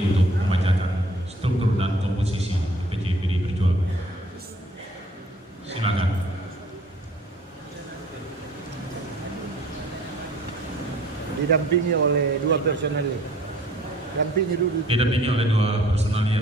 untuk membacakan struktur dan komposisi DPC PDI Perjuangan. Silakan. Didampingi oleh dua personalia. Didampingi oleh dua personalia.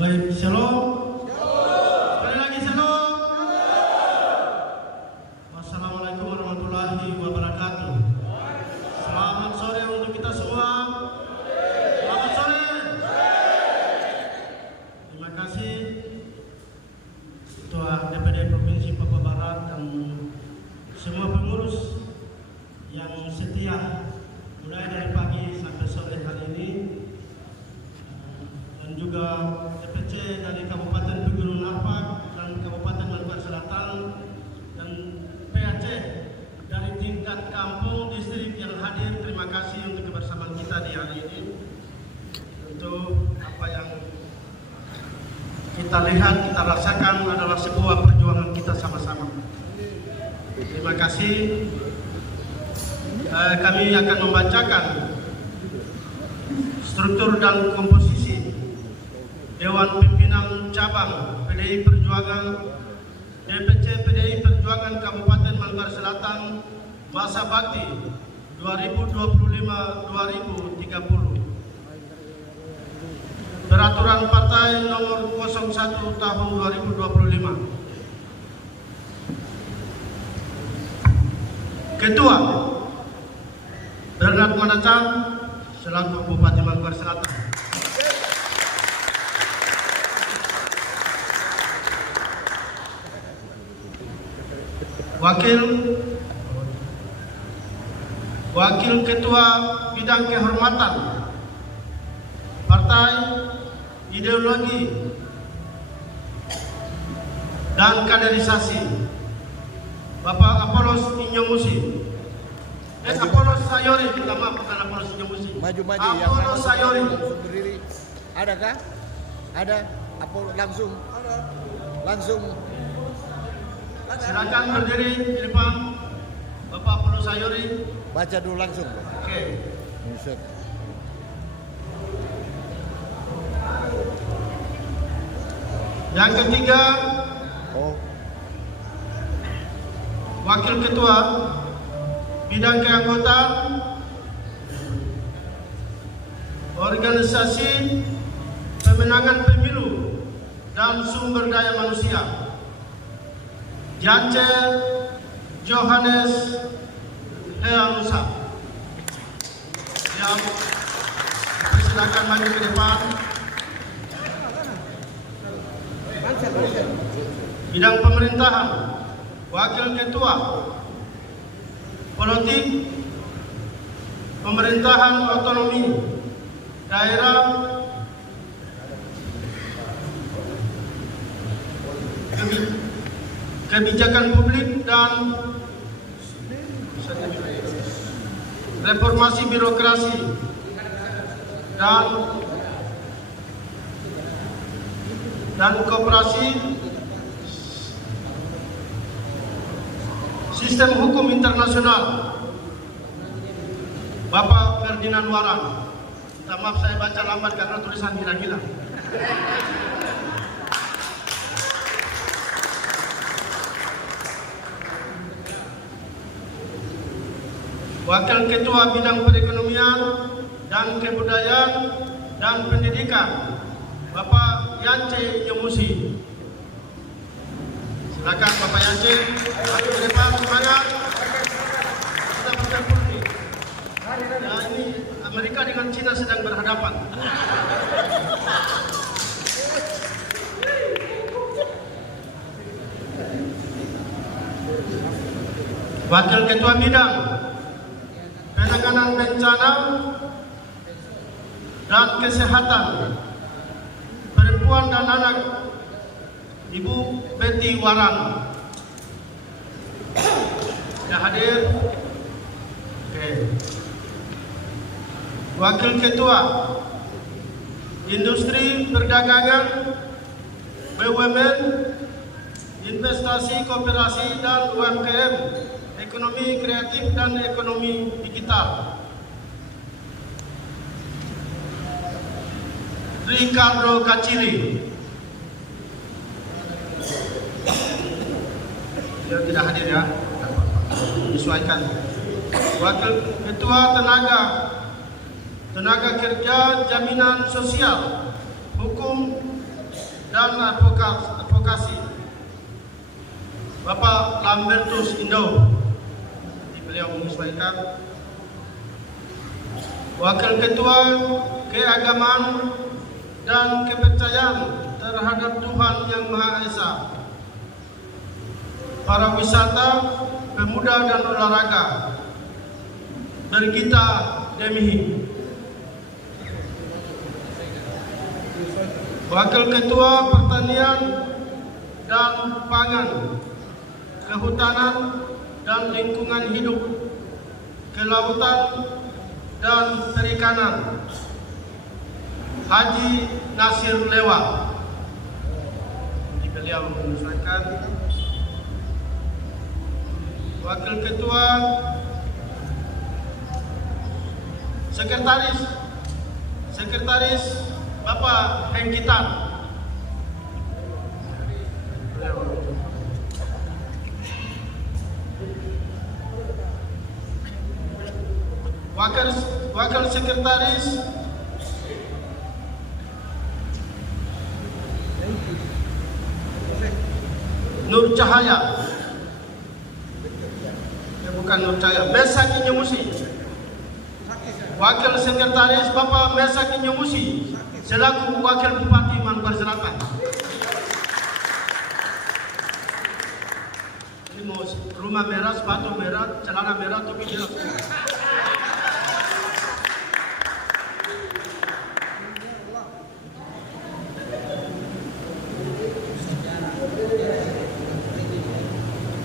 Baik, shalom. Sekali lagi shalom. Wassalamualaikum warahmatullahi wabarakatuh. Selamat sore untuk kita semua. Selamat sore. Terima kasih Ketua DPD Provinsi Papua Barat dan semua pengurus yang setia mulai dari pagi sampai sore hari ini, dan juga DPC dari Kabupaten Pegunungan Arfak dan Kabupaten Maluku Selatan, dan PAC dari tingkat kampung distrik yang hadir. Terima kasih untuk kebersamaan kita di hari ini. Untuk apa yang kita lihat, kita rasakan adalah sebuah perjuangan kita sama-sama. Terima kasih. Kami akan membacakan struktur dan komposisi Dewan Pimpinan Cabang PDI Perjuangan DPC PDI Perjuangan Kabupaten Maluku Selatan masa bakti 2025-2030. Peraturan Partai Nomor 01 Tahun 2025. Ketua Bernard Manacang selaku Bupati Maluku Selatan. Wakil Ketua Bidang Kehormatan Partai Ideologi dan Kaderisasi Bapak Apollos Inyomusi. Apollos Sayori, minta maaf, bukan Apollos Inyomusi. Maju. Apollos Sayori. Berdiri. Adakah? Ada. Apollos langsung. Silakan berdiri di depan Bapak Apollos Sayori. Baca dulu langsung. Oke. Buset. Yang ketiga, Wakil Ketua Bidang Keanggotaan Organisasi Pemenangan Pemilu dan Sumber Daya Manusia, Jance Johannes Leanusa. Yang silakan maju ke depan. Bidang Pemerintahan, Wakil Ketua Politik Pemerintahan Otonomi Daerah Kebijakan Publik dan Reformasi Birokrasi dan Koperasi Sistem Hukum Internasional Bapak Ferdinand Waran. Minta maaf saya baca lambat karena tulisan hilang-hilang. Wakil Ketua Bidang Perekonomian dan Kebudayaan dan Pendidikan Bapak Yance Nyomusi. Silakan Bapak Yance, maju ke depan, semangat. Kita bercampur nih. Ya, ini Amerika dengan Cina sedang berhadapan. Wakil Ketua Bidang Penanganan Bencana dan Kesehatan Perempuan dan Anak Ibu Betty Waran. Ya, hadir. Oke. Wakil Ketua Industri Perdagangan, BUMN, Investasi Koperasi dan UMKM, Ekonomi Kreatif dan Ekonomi Digital, Ricardo Kaciri. Dia tidak hadir ya, disesuaikan. Wakil Ketua Tenaga Kerja, Jaminan Sosial, Hukum dan Advokasi, Bapak Lambertus Indo. Beliau menyesuaikan. Wakil Ketua Keagamaan dan Kepercayaan terhadap Tuhan Yang Maha Esa, Para Wisata, Pemuda dan Olahraga, Bergita Demihi. Wakil Ketua Pertanian dan Pangan, Kehutanan dan Lingkungan Hidup, Kelautan dan Perikanan, Haji Nasir Lewa. Beliau menyesuaikan. Wakil Ketua Sekretaris Bapak Hengkitan. Wakil Sekretaris Nur Cahaya. Bukan Nur Cahaya, Mesa Kinyomusi. Wakil Sekretaris Bapak Mesa Kinyomusi selaku Wakil Bupati Maluku Selatan. Ini mau rumah merah, sepatu merah, celana merah, topi jelas.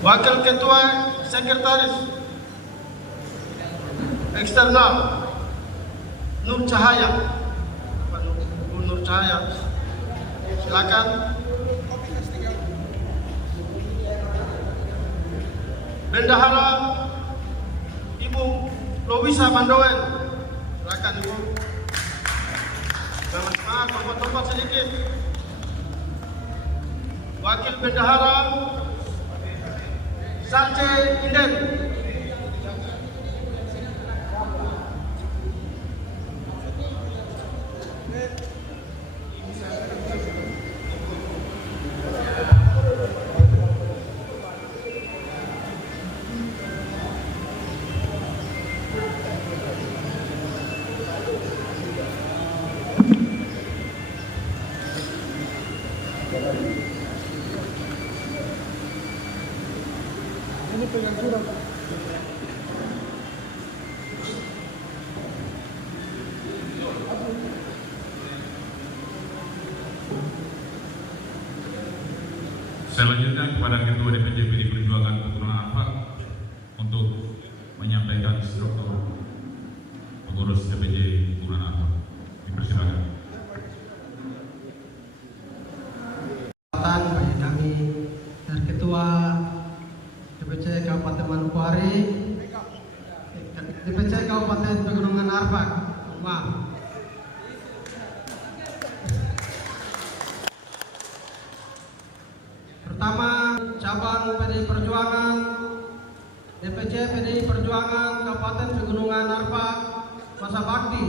Wakil Ketua Sekretaris Eksternal Nur Cahaya. Nur Cahaya, silakan. Bendahara Ibu Louisa Mandoen, silakan Ibu. Jangan semangat, tempat-tempat sedikit. Wakil Bendahara Sace Inden. Selanjutnya kepada Ketua DPC PD Perjuangan Pegunungan Arfak untuk menyampaikan struktur pengurus DPC Pegunungan Arfak. Dipersilakan. Kami dari Ketua DPC Kabupaten Manokwari, DPC Kabupaten Pegunungan Arfak. Maaf. Pertama, cabang PDI Perjuangan, DPC PDI Perjuangan Kabupaten Pegunungan Arfak, masa bakti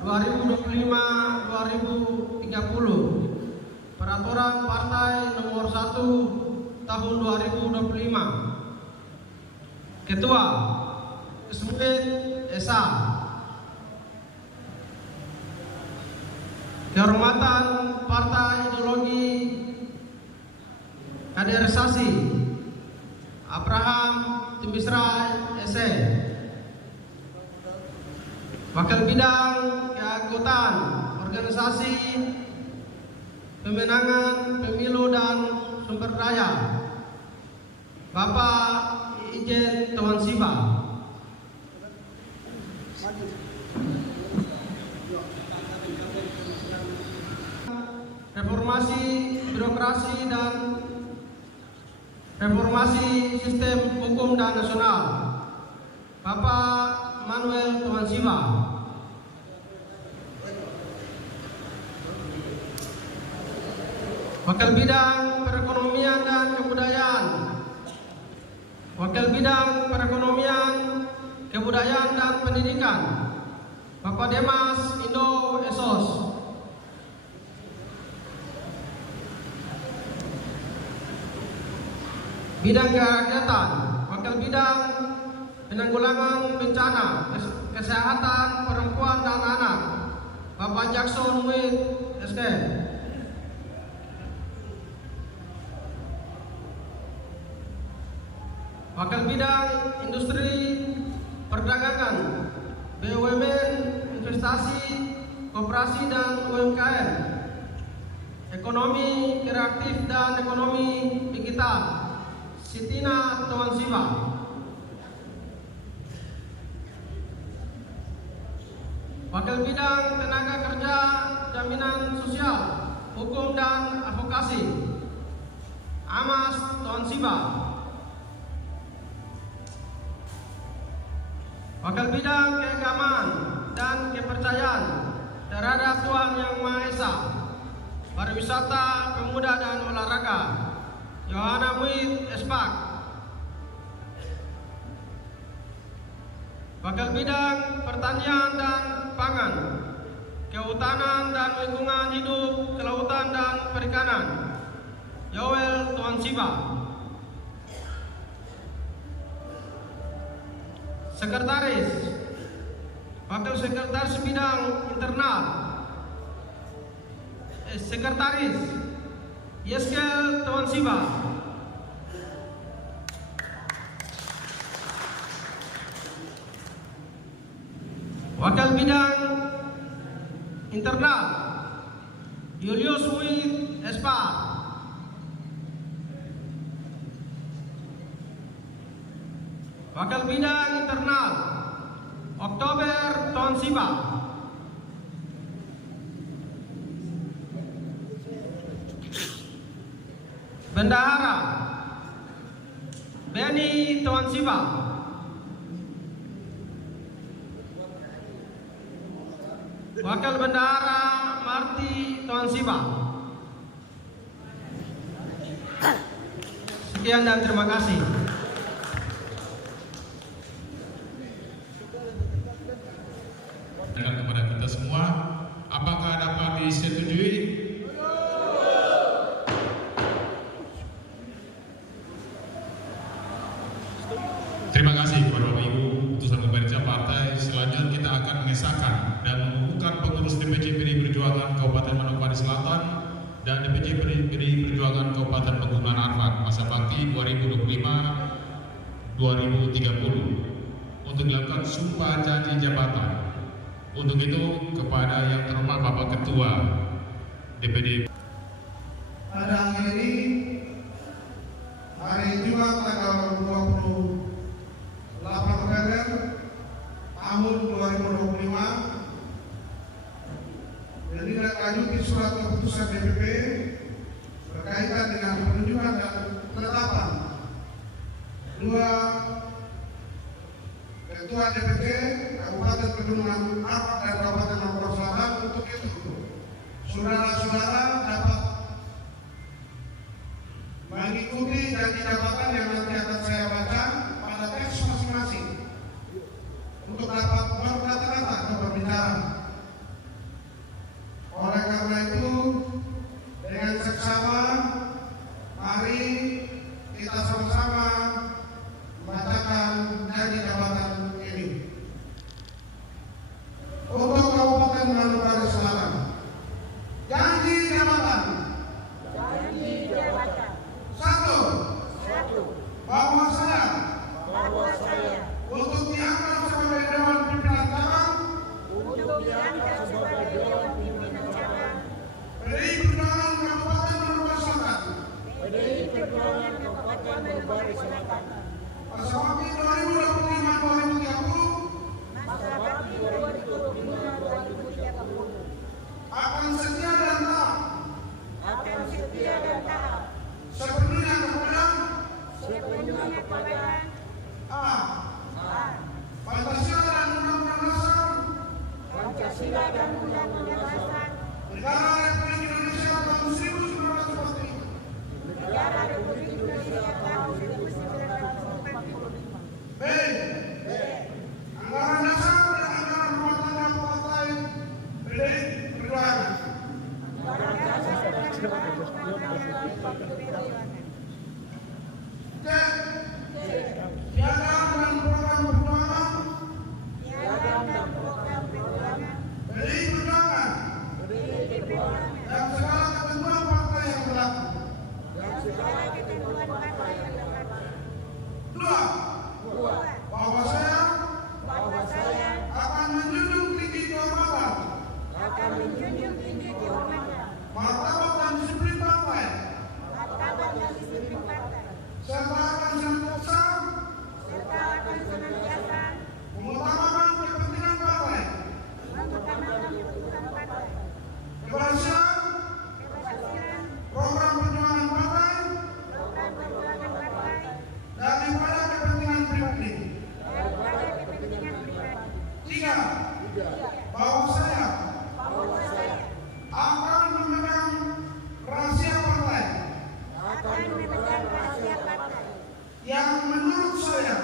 2025-2030. Peraturan Partai Nomor 1 Tahun 2025. Ketua Kesempit Esa. Kehormatan Partai Ideologi Kaderisasi Abraham Timbisrai SE. Wakil Bidang Keanggotaan Organisasi Pemenangan Pemilu dan Sumber Daya Bapak Ijen Tuan Siba. Reformasi birokrasi dan reformasi sistem hukum dan nasional, Bapak Manuel Tuan Siva. Wakil Bidang Perekonomian dan Kebudayaan, Wakil Bidang Perekonomian, Kebudayaan dan Pendidikan, Bapak Demas Indo Esos. Bidang Kerakyatan, Wakil Bidang Penanggulangan Bencana, Kesehatan Perempuan dan Anak, Bapak Jackson Muid SK. Wakil Bidang Industri Perdagangan, BUMN, Investasi, Koperasi dan UMKM, Ekonomi Kreatif dan Ekonomi Digital, Sitina Tuan Siva. Wakil Bidang Tenaga Kerja, Jaminan Sosial, Hukum dan Advokasi, Amas Tuan Siva. Wakil Bidang Keagamaan dan Kepercayaan terhadap Tuhan Yang Maha Esa, Pariwisata, Pemuda dan Olahraga, Yohana Muid Espak. Wakil Bidang Pertanian dan Pangan, Kehutanan dan Lingkungan Hidup, Kelautan dan Perikanan, Yoel Tuan Siva. Sekretaris, Wakil Sekretaris Bidang Internal, Sekretaris Yeskel Tuan Siva. Wakil Bidang Internal Julius Muid Espa. Wakil Bidang Internal Oktober Tuan Siva. Bendahara Benny Tuan Siva. Wakil Bendahara Marti Tuan Siva. Sekian dan terima kasih. Dan kepada kita semua, apakah dapat disetujui? Terima kasih kepada Bapak Ibu putusan pemerintah partai. Selanjutnya kita akan mengesahkan dan mengumumkan pengurus DPC PDI Perjuangan Kabupaten Manokwari Selatan dan DPC PDI Perjuangan Kabupaten Pegunungan Arfak masa bakti 2025-2030 untuk dilakukan sumpah janji jabatan. Untuk itu kepada yang terhormat Bapak Ketua DPD. Pada hari ini, hari Jumat tanggal 28 November tahun 2025, menindaklanjuti surat keputusan DPP berkaitan dengan penunjukan dan penetapan dua Ketua DPC Kabupaten Pegunungan Arfak dan Kabupaten Manokwari Selatan. Untuk itu, saudara-saudara dapat mengikuti janji jabatan yang nanti akan saya baca pada teks masing-masing untuk dapat berkata-kata atau berbicara. Oleh karena itu, dengan seksama, mari kita sama-sama membacakan janji jabatan ini. Untuk Kabupaten Manokwari Selatan, janji jabatan. Satu. Negara Republik Indonesia tahun 1945. B. Anggaran dasar dan anggaran rumah tangga Partai PDI Perjuangan. C. Piagam dan program perjuangan PDI Perjuangan dan segala ketentuan partai yang berlaku. 2. Bahwa saya akan menjunjung tinggi kehormatan, martabat dan disiplin partai, serta akan senantiasa mengutamakan kepentingan partai, keberhasilan program perjuangan partai, daripada kepentingan pribadi. 3. Bahwa saya akan memegang rahasia partai yang menurut saya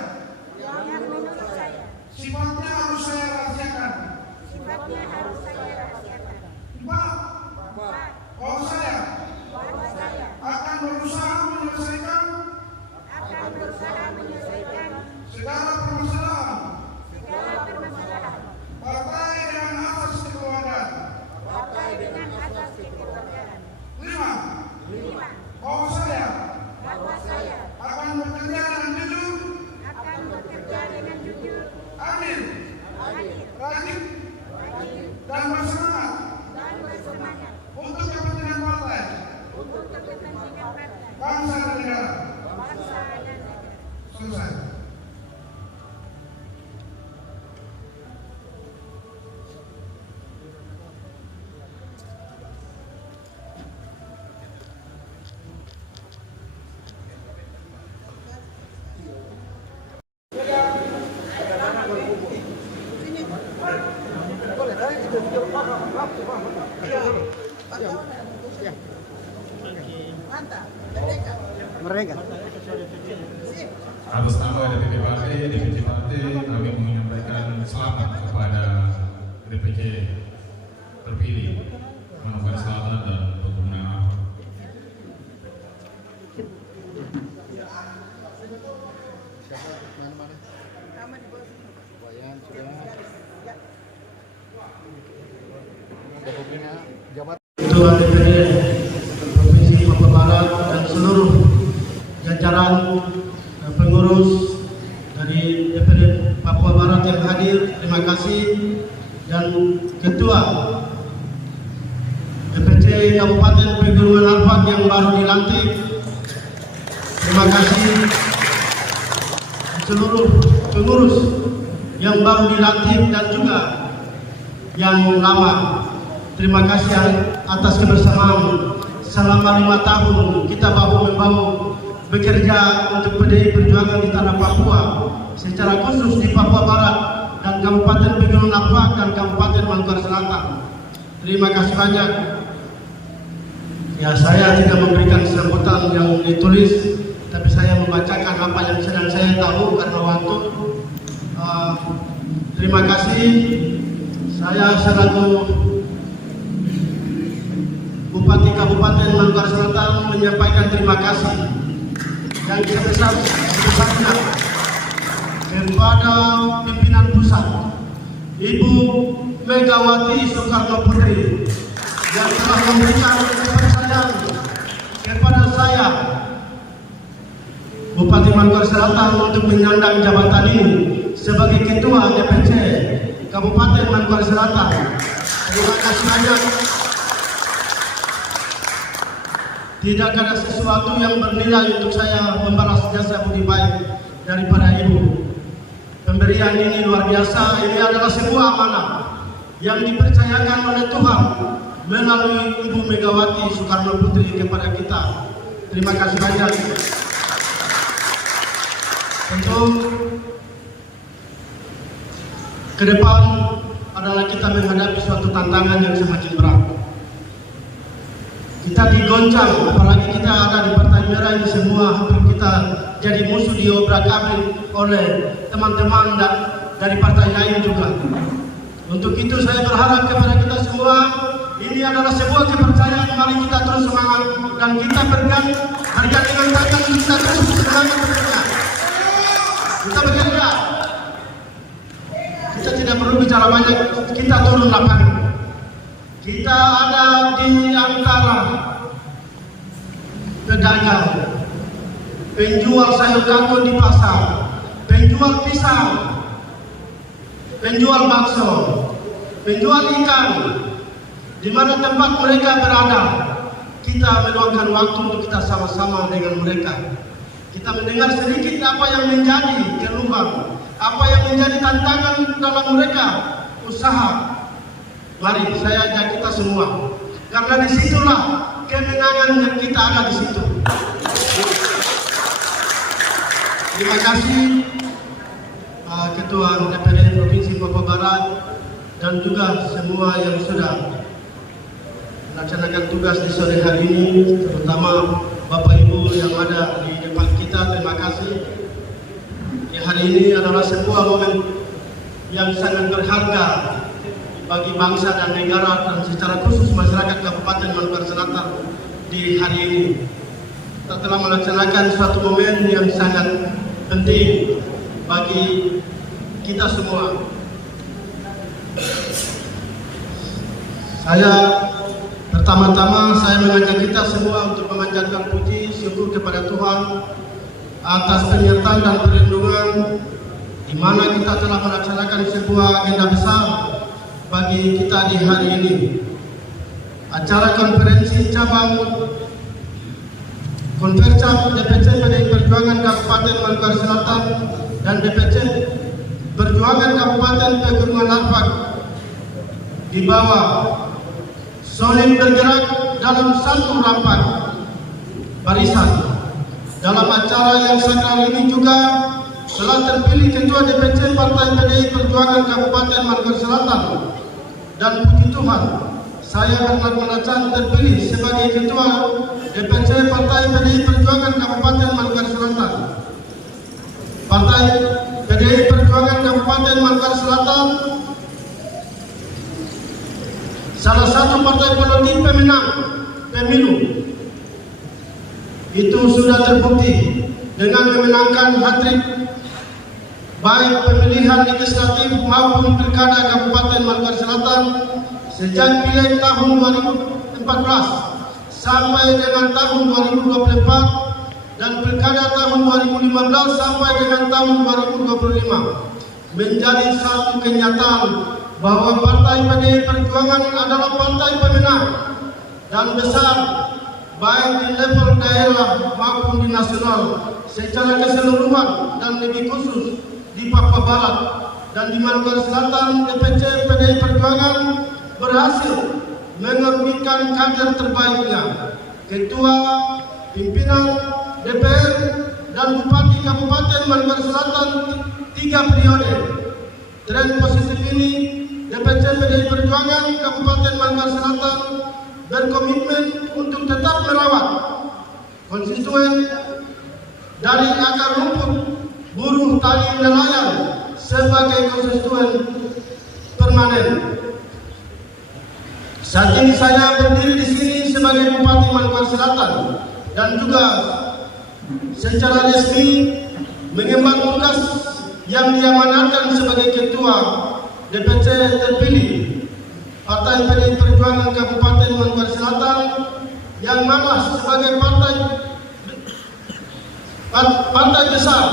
sifatnya harus saya rahasiakan. 4. Bahwa saya akan berusaha menyelesaikan segala permasalahan partai dengan asas kekeluargaan. 5. Bahwa saya akan bekerja dengan jujur, adil, rajin, dan bersemangat untuk kepentingan partai, bangsa dan negara. Selesai. Mereka. Atas nama DPC Partai kami menyampaikan selamat kepada DPC terpilih Manokwari Selatan dan pemenang. Ketua DPD Provinsi Papua Barat dan seluruh jajaran pengurus dari DPD Papua Barat yang hadir, terima kasih. Dan Ketua DPC Kabupaten Pegunungan Arfak yang baru dilantik, terima kasih. Seluruh pengurus yang baru dilantik dan juga yang lama, terima kasih atas kebersamaan selama 5 tahun kita bahu-membahu bekerja untuk PDI Perjuangan di tanah Papua, secara khusus di Papua Barat dan Kabupaten Pegunungan Arfak dan Kabupaten Manokwari Selatan. Terima kasih banyak. Ya, saya tidak memberikan sambutan yang ditulis, tapi saya membacakan apa yang sedang saya tahu karena waktu. Terima kasih. Saya selaku Bupati Kabupaten Manokwari Selatan menyampaikan terima kasih yang sebesar-besarnya kepada pimpinan pusat Ibu Megawati Soekarno Putri yang telah memberikan kepercayaan kepada saya Bupati Manokwari Selatan untuk menyandang jabatan ini sebagai Ketua DPC Kabupaten Manokwari Selatan. Terima kasih banyak. Tidak ada sesuatu yang bernilai untuk saya membalas jasa budi baik daripada Ibu. Pemberian ini luar biasa. Ini adalah sebuah amanah yang dipercayakan oleh Tuhan melalui Ibu Megawati Soekarno Putri kepada kita. Terima kasih banyak. Tentu ke depan adalah kita menghadapi suatu tantangan yang semakin berat. Kita digoncang, apalagi kita ada di Partai Merah ini semua hampir kita jadi musuh diobrak-abrik oleh teman-teman dari partai lain juga. Untuk itu saya berharap kepada kita semua, ini adalah sebuah kepercayaan, mari kita terus semangat dan kita bergan harga dengan tangan kita terus semangat bekerja. Kita bekerja. Kita tidak perlu bicara banyak, kita turun lapangan. Kita ada di antara pedagang, penjual sayur kangkung di pasar, penjual pisang, penjual bakso, penjual ikan, di mana tempat mereka berada. Kita meluangkan waktu untuk kita sama-sama dengan mereka. Kita mendengar sedikit apa yang menjadi keluhan, apa yang menjadi tantangan dalam mereka usaha. Mari saya ajak kita semua, karena disitulah kemenangan yang kita ada di situ. Terima kasih Ketua DPD Provinsi Papua Barat dan juga semua yang sudah melaksanakan tugas di sore hari ini, terutama Bapak Ibu yang ada di depan kita. Terima kasih. Di hari ini adalah sebuah momen yang sangat berharga bagi bangsa dan negara dan secara khusus masyarakat Kabupaten Manokwari Selatan di hari ini. Kita telah melaksanakan suatu momen yang sangat penting bagi kita semua. Pertama-tama saya mengajak kita semua untuk memanjatkan puji syukur kepada Tuhan atas penyertaan dan perlindungan di mana kita telah melaksanakan sebuah agenda besar bagi kita di hari ini. Acara konferensi cabang Konfercap DPC PDI Perjuangan Kabupaten Manokwari Selatan dan DPC Perjuangan Kabupaten Pegunungan Arfak di bawah solid bergerak dalam satu rapat barisan. Dalam acara yang sakral ini juga telah terpilih Ketua DPC Partai PDI Perjuangan Kabupaten Manokwari Selatan. Dan puji Tuhan, saya Bernard Manacan terpilih sebagai Ketua DPC Partai PDI Perjuangan Kabupaten Manokwari Selatan. Partai PDI Perjuangan Kabupaten Manokwari Selatan salah satu partai politik pemenang pemilu. Itu sudah terbukti dengan memenangkan hat-trick baik pemilihan legislatif maupun pilkada Kabupaten Manokwari Selatan sejak pileg tahun 2014 sampai dengan tahun 2024 dan pilkada tahun 2015 sampai dengan tahun 2025, menjadi satu kenyataan bahwa Partai PDI Perjuangan adalah partai pemenang dan besar baik di level daerah maupun di nasional secara keseluruhan, dan lebih khusus di Papua Barat dan di Manokwari Selatan. DPC PDI Perjuangan berhasil mengerumikan kader terbaiknya, ketua, pimpinan, DPR, dan Bupati Kabupaten Manokwari Selatan 3 periode. Tren positif ini DPC PDI Perjuangan Kabupaten Manokwari Selatan berkomitmen untuk tetap merawat konstituen dari akar rumput buruh, tani, nelayan sebagai konstituen permanen. Saat ini saya berdiri di sini sebagai Bupati Manokwari Selatan dan juga secara resmi mengemban tugas yang diamanatkan sebagai Ketua DPC terpilih Partai PDI Perjuangan Kabupaten Manokwari Selatan, yang mana sebagai partai besar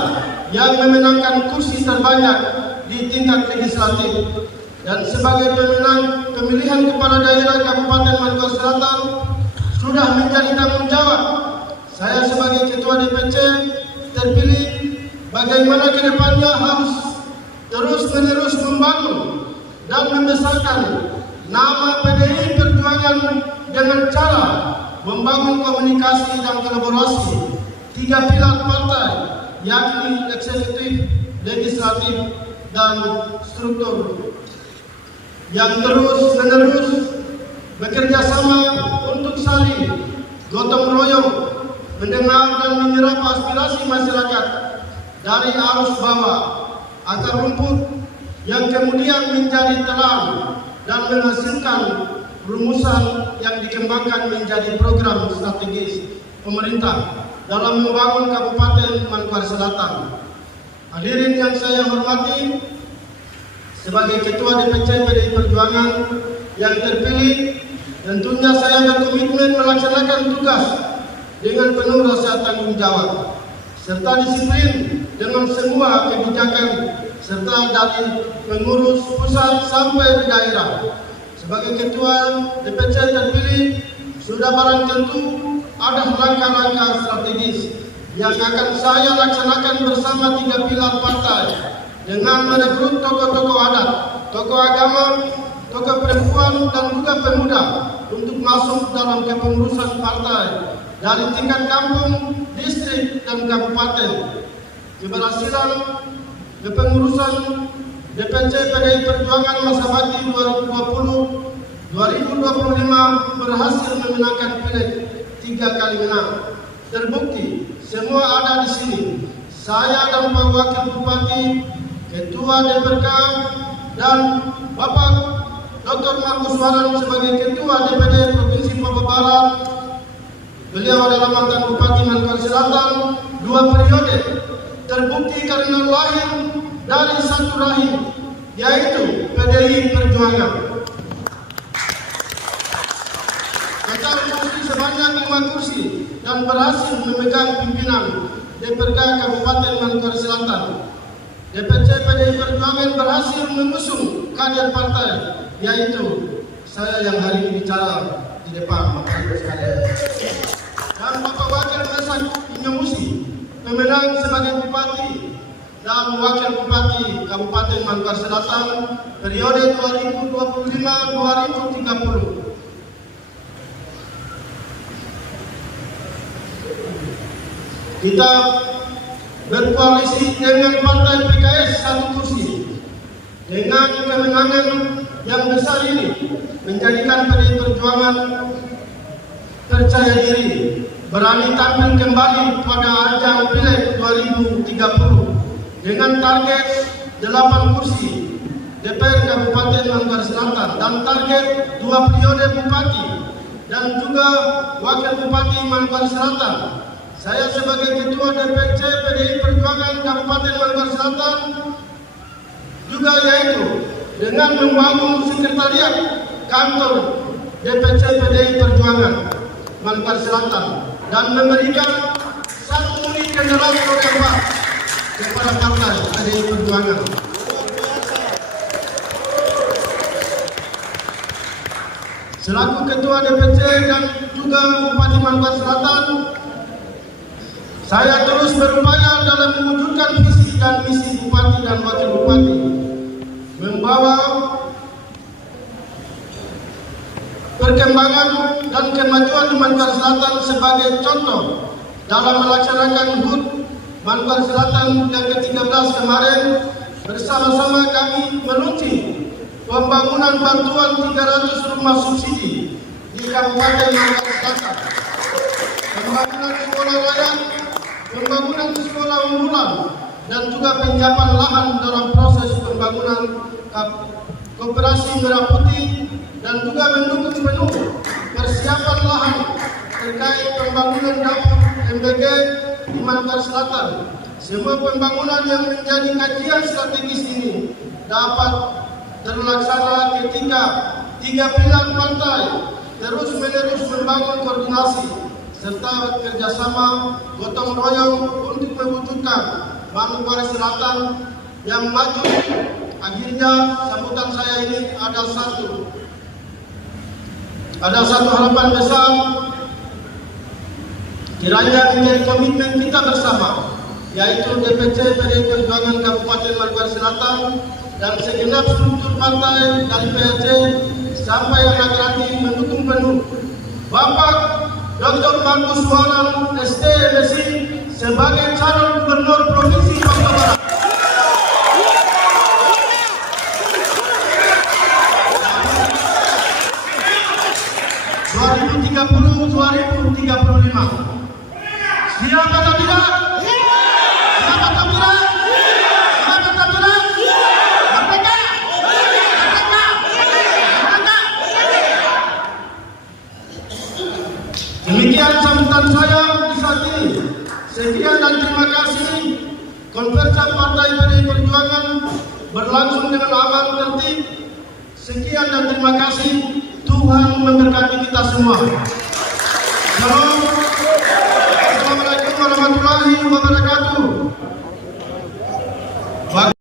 yang memenangkan kursi terbanyak di tingkat legislatif, dan sebagai pemenang pemilihan kepala daerah Kabupaten Manokwari Selatan sudah menjadi tanggung jawab saya sebagai Ketua DPC terpilih bagaimana ke depannya harus terus-menerus membangun dan membesarkan nama PDI Perjuangan dengan cara membangun komunikasi dan kolaborasi 3 pilar partai, yakni eksekutif, legislatif, dan struktur. yang terus-menerus bekerja sama untuk saling gotong royong mendengar dan menyerap aspirasi masyarakat dari arus bawah akar rumput yang kemudian menjadi terang dan menghasilkan rumusan yang dikembangkan menjadi program strategis pemerintah dalam membangun Kabupaten Manokwari Selatan. Hadirin yang saya hormati, sebagai Ketua DPC PDI Perjuangan yang terpilih, tentunya saya berkomitmen melaksanakan tugas dengan penuh rasa tanggung jawab serta disiplin dengan semua kebijakan serta dari pengurus pusat sampai di daerah. Sebagai Ketua DPC terpilih, sudah barang tentu ada langkah-langkah strategis yang akan saya laksanakan bersama 3 pilar partai dengan merekrut tokoh-tokoh adat, tokoh agama, tokoh perempuan dan juga pemuda untuk masuk dalam kepengurusan partai dari tingkat kampung, distrik dan kabupaten. Keberhasilan kepengurusan DPC PDI Perjuangan masa bakti 2020-2025 berhasil memenangkan pileg 3 kali menang. Terbukti semua ada di sini. Saya dan Pak Wakil Bupati, Ketua DPRK dan Bapak Dr. Markus Waran sebagai Ketua DPD Provinsi Papua Barat. Beliau adalah mantan Bupati Manokwari Selatan 2 periode. Terbukti karena lahir dari satu rahim, yaitu PDI Perjuangan. Total kursi sebanyak 5 kursi dan berhasil memegang pimpinan DPRK Kabupaten Manokwari Selatan. DPC PDI Perjuangan berhasil mengusung kader partai, yaitu saya yang hari ini bicara di depan Bapak Ibu sekalian. Dan Bapak Wakil Mesak Inyomusi, pemenang sebagai Bupati dan Wakil Bupati Kabupaten Manokwari Selatan periode 2025-2030. Kita berkoalisi dengan Partai PKS 1 kursi. Dengan kemenangan yang besar ini menjadikan PDI Perjuangan percaya diri, berani tampil kembali pada ajang pileg 2030 dengan target 8 kursi DPR Kabupaten Manokwari Selatan dan target 2 periode Bupati dan juga Wakil Bupati Manokwari Selatan. Saya sebagai Ketua DPC PDI Perjuangan Kabupaten Manokwari Selatan juga yaitu dengan membangun sekretariat kantor DPC PDI Perjuangan Manokwari Selatan dan memberikan 1 unit kendaraan roda 4 kepada partai PDI Perjuangan. Selaku Ketua DPC dan juga Bupati Manokwari Selatan, saya terus berupaya dalam mewujudkan visi dan misi Bupati dan Wakil Bupati, membawa perkembangan dan kemajuan di Manokwari Selatan sebagai contoh dalam melaksanakan HUT Manokwari Selatan yang ke-13 kemarin. Bersama-sama kami meluncurkan pembangunan bantuan 300 rumah subsidi di Kabupaten Manokwari Selatan, pembangunan sekolah rakyat, pembangunan sekolah unggulan, dan juga penyiapan lahan dalam proses pembangunan Koperasi Merah Putih, dan juga mendukung penuh persiapan lahan terkait pembangunan dapur MBG di Manokwari Selatan. Semua pembangunan yang menjadi kajian strategis ini dapat terlaksana ketika 3 pilar partai terus-menerus membangun koordinasi serta kerjasama gotong royong untuk mewujudkan Manokwari Selatan yang maju. Akhirnya sambutan saya ini ada satu harapan besar, kiranya menjadi komitmen kita bersama, yaitu DPC PDI Perjuangan Kabupaten Manokwari Selatan dan segenap struktur partai dari PLC sampai anak ranting mendukung penuh Bapak Dr. Markus Waran ST.MSc sebagai calon gubernur Provinsi Papua Barat. Siap atau tidak? Siap atau tidak? Siap atau tidak? Merdeka! Merdeka! Merdeka! Demikian sambutan saya di saat ini. Sekian dan terima kasih. Konferensi Partai PDI Perjuangan berlangsung dengan aman tertib. Sekian dan terima kasih. Tuhan memberkati kita semua. Shalom. Assalamualaikum warahmatullahi wabarakatuh.